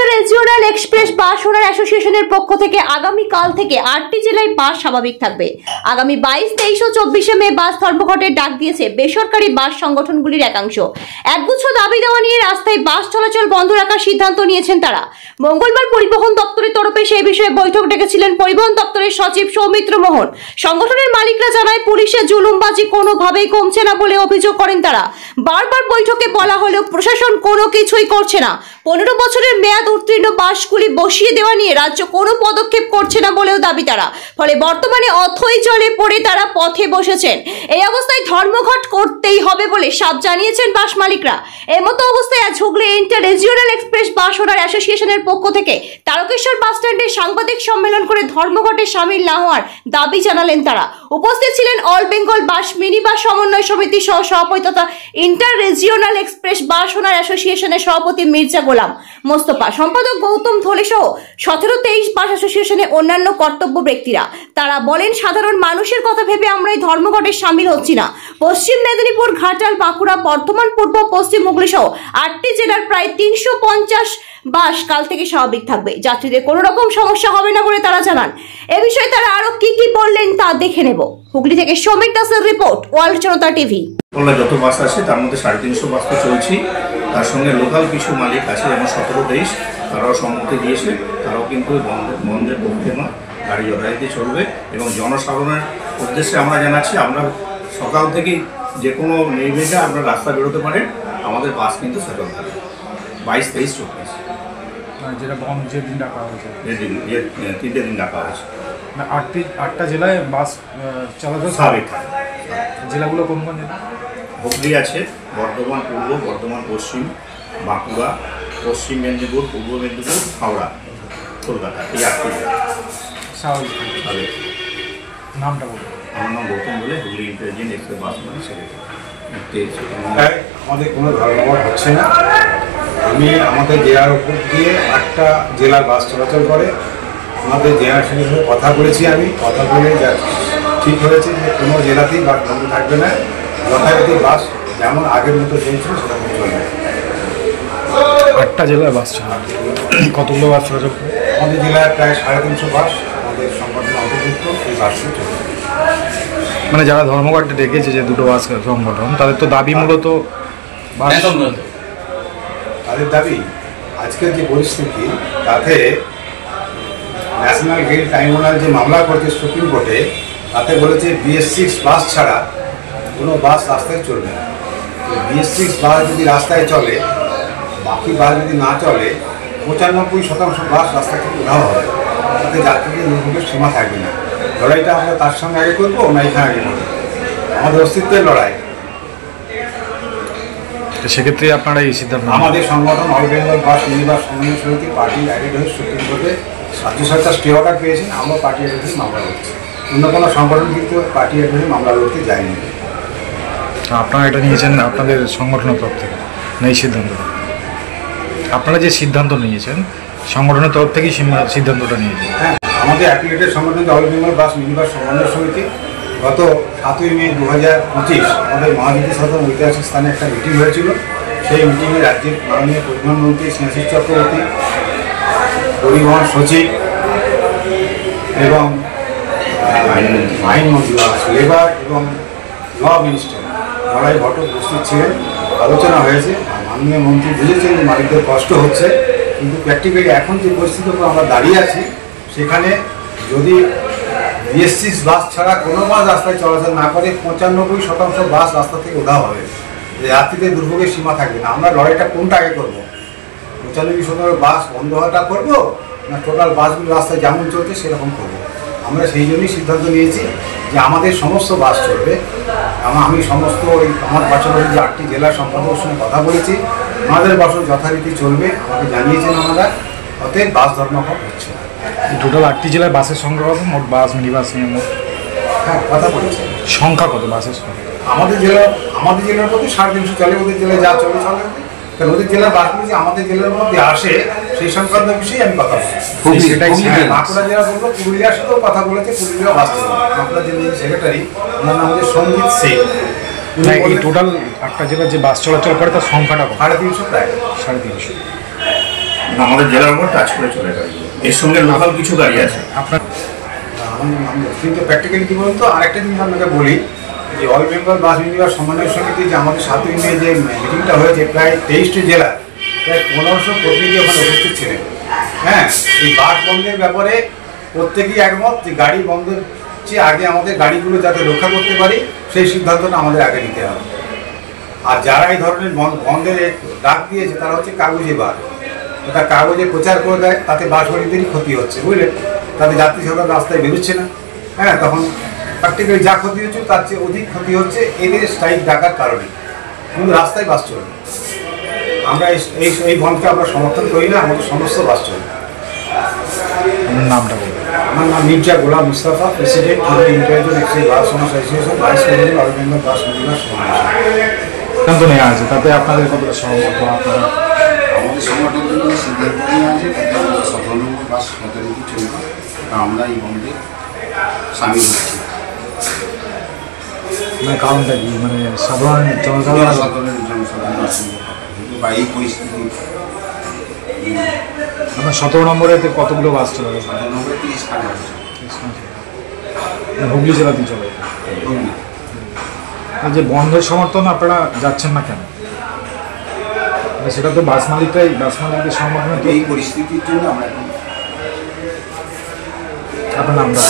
Inter regional express bus owner অ্যাসোসিয়েশনের পক্ষ থেকে আগামীকাল থেকে 8টি জেলায় বাস স্বাভাবিক থাকবে। আগামী 22, 23 ও 24শে মে বাস ধর্মঘটের ডাক দিয়েছে বেসরকারি বাস সংগঠনগুলির একাংশ। একগুচ্ছ দাবি দেওয়া নিয়ে রাস্তায় বাস চলাচল বন্ধ রাখার সিদ্ধান্ত নিয়েছেন তারা। মঙ্গলবার পরিবহন দপ্তরের তরফে সেই বিষয়ে বৈঠক ডেকেছিলেন পরিবহন দপ্তরের সচিব সৌমিত্র মোহন। সংগঠনের মালিকরা জানায় পুলিশের জুলুমবাজি কোনোভাবেই কমছে না বলে অভিযোগ করেন তারা। বারবার বৈঠকে বলা হলেও প্রশাসন কোনো কিছুই করছে না। 15 বছরের মেয়াদ উত্তীর্ণ বাসগুলি বসিয়ে দেওয়া নিয়ে রাজ্য কোনো পদক্ষেপ করছে না বলেও দাবি তারা। ফলে বর্তমানে অথই জলে পড়ে তারা পথে বসেছেন। এই অবস্থায় ধর্মঘট করতেই হবে বলে সাফ জানিয়েছেন বাস মালিকরা। এর মতো অবস্থায় আজ Hooghly inter regional express bus owner অ্যাসোসিয়েশনের পক্ষ থেকে তারকেশ্বর বাস স্ট্যান্ডে সাংবাদিক সম্মেলন করে ধর্মঘটে শামিল না হওয়ার দাবি জানালেন তারা। উপস্থিত ছিলেন অল বেঙ্গল বাস মিনি বাস সমন্বয় সমিতি সহ সভাপতি তথা inter regional express bus owner অ্যাসোসিয়েশনের সভাপতি মির্জা গোলাম মোস্তফা, সম্পাদক গৌতম ধলে সহ 17-23 বাস অ্যাসোসিয়েশনের অন্যান্য কর্তব্য ব্যক্তিরা। তারা বলেন, সাধারণ মানুষের কথা ভেবে আমরা এই ধর্মঘটে সামিল হচ্ছি না। পশ্চিম মেদিনীপুর, ঘাটাল, বাঁকুড়া, বর্ধমান, পূর্ব পশ্চিম হুগলি সহ 8টি জেলার প্রায় 350 বাস কাল থেকে স্বাভাবিক থাকবে। যাত্রীদের কোনো রকম সমস্যা হবে না বলে তারা জানান। এ বিষয়ে তারা আরো কি বললেন তা দেখে নেব। হুগলি থেকে সমীর দাসের রিপোর্ট, ওয়ার্ল্ড জনতা টিভি। যত বাস আছে তার মধ্যে 350 বাস তো চলছি, তার সঙ্গে লোকাল কিছু মালিক আছে যেমন 17-23 তারাও সম্মতি দিয়েছে। তারাও কিন্তু বন্ধের পক্ষে নয়, গাড়ি যথারীতি চলবে এবং জনসাধারণের উদ্দেশ্যে আমরা জানাচ্ছি, আমরা সকাল থেকে যে কোনো নির্বিঘ্নে আপনার রাস্তা বেরোতে পারেন। আমাদের বাস কিন্তু সচল থাকবে 22, 23, 24 যেটা বন্ধ যেদিন ডাকা হয়েছে, 3টে দিন ডাকা হয়েছে। 8টা জেলায় বাস চলাচল স্বাভাবিক থাকবে। জেলাগুলো কোন কোন জেলা? হুগলি আছে, বর্ধমান পূর্ব, বর্ধমান পশ্চিম, বাঁকুড়া, পশ্চিম মেদিনীপুর, পূর্ব মেদিনীপুর, হাওড়া, কলকাতা, এই 8টি জেলা স্বাভাবিক। নামটা বলুন। আমার নাম গৌতম বলে, হুগলি ইন্টারজিয়েন্ট এক্সপ্রেস বাস মানে সেক্রেটারি। আমাদের কোনো ধর্মঘট হচ্ছে না। আমাদের জেলার উপর দিয়ে 8টা জেলার বাস চলাচল করে। আমাদের জেলার সঙ্গে কথা বলেছি, কথা বলে ঠিক হয়েছে যে কোনো জেলাতেই বাস বন্ধ থাকবে না। যথারীতি বাস যেমন আগের মতো চলছিল সেরকম চলবে। 8টা জেলায় বাস চলবে। কতগুলো বাস চলাচল করে? আমাদের জেলায় প্রায় 350 বাস আমাদের সংগঠনের অন্তর্ভুক্ত, এই বাসগুলো চলবে। মানে যারা ধর্মঘটে ডেকেছে যে 2টো বাস সংগঠন, তাদের তো দাবি মূলত তাদের দাবি আজকের যে পরিস্থিতি তাতে ন্যাশনাল গ্রিড ট্রাইব্যুনাল যে মামলা করছে সুপ্রিম কোর্টে, তাতে বলেছে BS6 বাস ছাড়া কোনো বাস রাস্তায় চলবে না। BS6 বাস যদি রাস্তায় চলে, বাকি বাস যদি না চলে, 95% বাস রাস্তা থেকে উধাও হবে। তাতে যাত্রীদের দুর্ভোগের সীমা থাকবে না। লড়াইটা আমরা তার সঙ্গে আগে করবো না এখানে আগে করবো? আমাদের অস্তিত্বের লড়াই। সেক্ষেত্রে আপনারা এই সিদ্ধান্ত? আমাদের সংগঠন অল বেঙ্গল বাস মিনি বাস সমন্বয় সমিতি পার্টি ডাইরেক্ট হয়ে সুপ্রিম কোর্টে রাজ্য সরকার স্টে অর্ডার পেয়েছেন। আমরা পার্টি অ্যাডভাইসে মামলা করছি। অন্য কোনো সংগঠন কিন্তু পার্টি অ্যাডভাইসে মামলা করতে যায়নি। আপনারা এটা নিয়েছেন আপনাদের সংগঠনের তরফ থেকে না? এই সিদ্ধান্ত আপনারা যে সিদ্ধান্ত নিয়েছেন সংগঠনের তরফ থেকেই সিদ্ধান্তটা নিয়েছেন? হ্যাঁ, আমাদের অ্যাফিলিয়েটেড সংগঠন অল বেঙ্গল বাস মিনি বাস সমন্বয় সমিতি গত 7ই মে 2025 আমাদের মহাজ্যোতি সদন ঐতিহাসিক স্থানে একটা মিটিং হয়েছিল। সেই মিটিংয়ে রাজ্যের মাননীয় পরিবহন মন্ত্রী স্নেহাশিস চক্রবর্তী, পরিবহন সচিব এবং আইনমন্ত্রী, লেবার এবং ল মিনিস্টার লড়াই ঘটক উপস্থিত ছিলেন। আলোচনা হয়েছে। মাননীয় মন্ত্রী বুঝেছেন যে মালিকদের কষ্ট হচ্ছে, কিন্তু প্র্যাকটিক্যালি এখন যে পরিস্থিতির উপর আমরা দাঁড়িয়ে আছি, সেখানে যদি BS6 বাস ছাড়া কোনো বাস রাস্তায় চলাচল না করে, 95% বাস রাস্তা থেকে উধাও হবে। যাত্রীদের দুর্ভোগের সীমা থাকবে না। আমরা লড়াইটা কোনটা আগে করবো? 95% বাস বন্ধ হওয়াটা করবো, না টোটাল বাসগুলো রাস্তায় যেমন চলছে সেরকম করবো? আমরা সেই জন্যই সিদ্ধান্ত নিয়েছি যে আমাদের সমস্ত বাস চলবে। আমি সমস্ত আমার পাশাপাশি যে 8টি জেলার সম্পাদকের সঙ্গে কথা বলেছি, আমাদের বাস যথারীতি চলবে, আমাকে জানিয়েছেন আমরা। অতএব বাস ধর্মঘট হচ্ছে। টোটাল 8টি জেলায় বাসের সংখ্যা কত? মোট বাস মিনি বাস নিয়ে মোট? হ্যাঁ, কথা বলেছেন। সংখ্যা কত বাসের সংখ্যা? আমাদের জেলার মধ্যে 350 চলে। ওদের জেলায় যা চলে, কারণ ওদের জেলার বাসগুলো যে আমাদের জেলার মধ্যে আসে সেই সংক্রান্ত বিষয়ে আমি কথা বলছি। বাঁকুড়া জেলা বলবো, পুরুলিয়ার সাথেও কথা বলেছে, পুরুলিয়া বাস চলে। বাঁকুড়া জেলার সেক্রেটারি, ওনার নাম হচ্ছে সঞ্জিত সিং। এই টোটাল 8টা জেলার যে বাস চলাচল করে তার সংখ্যাটা 350 প্রায় 350। আমাদের জেলার উপর টাচ করে চলে গাড়িগুলো। এর সঙ্গে লোকাল কিছু গাড়ি আছে। আপনার কিন্তু প্র্যাকটিক্যালি কী বলতো, আরেকটা জিনিস আপনাকে বলি যে অল বেঙ্গল বাস ইউনিভার সমন্বয় সমিতি যে আমাদের 7ই মে যে মিটিংটা হয়েছে, প্রায় 23টি জেলা প্রায় 1500 প্রতিনিধি ওখানে উপস্থিত ছিলেন। হ্যাঁ, এই বাস বন্ধের ব্যাপারে প্রত্যেকেই একমত যে গাড়ি বন্ধের চেয়ে আগে আমাদের গাড়িগুলো যাতে রক্ষা করতে পারি সেই সিদ্ধান্তটা আমাদের আগে নিতে হবে। আর যারা এই ধরনের বন্ধের ডাক দিয়েছে তারা হচ্ছে কাগজে বাস, ওটা কাগজে প্রচার করে দেয়, তাতে বাস মালিকদেরই ক্ষতি হচ্ছে, বুঝলেন? তাদের যাত্রী সংখ্যা রাস্তায় বেরোচ্ছে না। হ্যাঁ, তখন প্র্যাকটিক্যালি যা ক্ষতি হচ্ছে তার চেয়ে অধিক ক্ষতি হচ্ছে এদের স্ট্রাইক ডাকার কারণে, কিন্তু রাস্তায় বাস চলবে। আমরা এই বন্ধকে আমরা সমর্থন করি না, আমাদের সমস্ত বাস চলবে। আপনার নামটা বলবেন? আমার নাম মির্জা গোলাম মুস্তাফা, প্রেসিডেন্ট ইন্টারজেন exchange bus owners association, vice president all Bengal bus ইউনিভার সমন্বয়। সিদ্ধান্ত নেওয়া আছে, তাতে আপনাদের কতটা সহমত বা আপনারা? আমাদের সংগঠন থেকে সিদ্ধান্ত নিয়ে আছে তাতে আমাদের 17 নম্বর বাস যথারীতি চলবে, আমরা এই বন্ধে সামিল হচ্ছি। মানে কারণটা কি, মানে সাধারণ জনসাধারণ বা এই পরিস্থিতি আপনার 17 নম্বরেতে কতগুলো বাস চলে গেছে? 17 নম্বরে 30 কাটা আছে হুগলি জেলাতেই চলে। আর যে বন্ধের সমর্থন আপনারা যাচ্ছেন না কেন? সেটা তো বাস মালিকদের সমর্থন। এই পরিস্থিতির জন্য আমরা এখন আপনার নামটা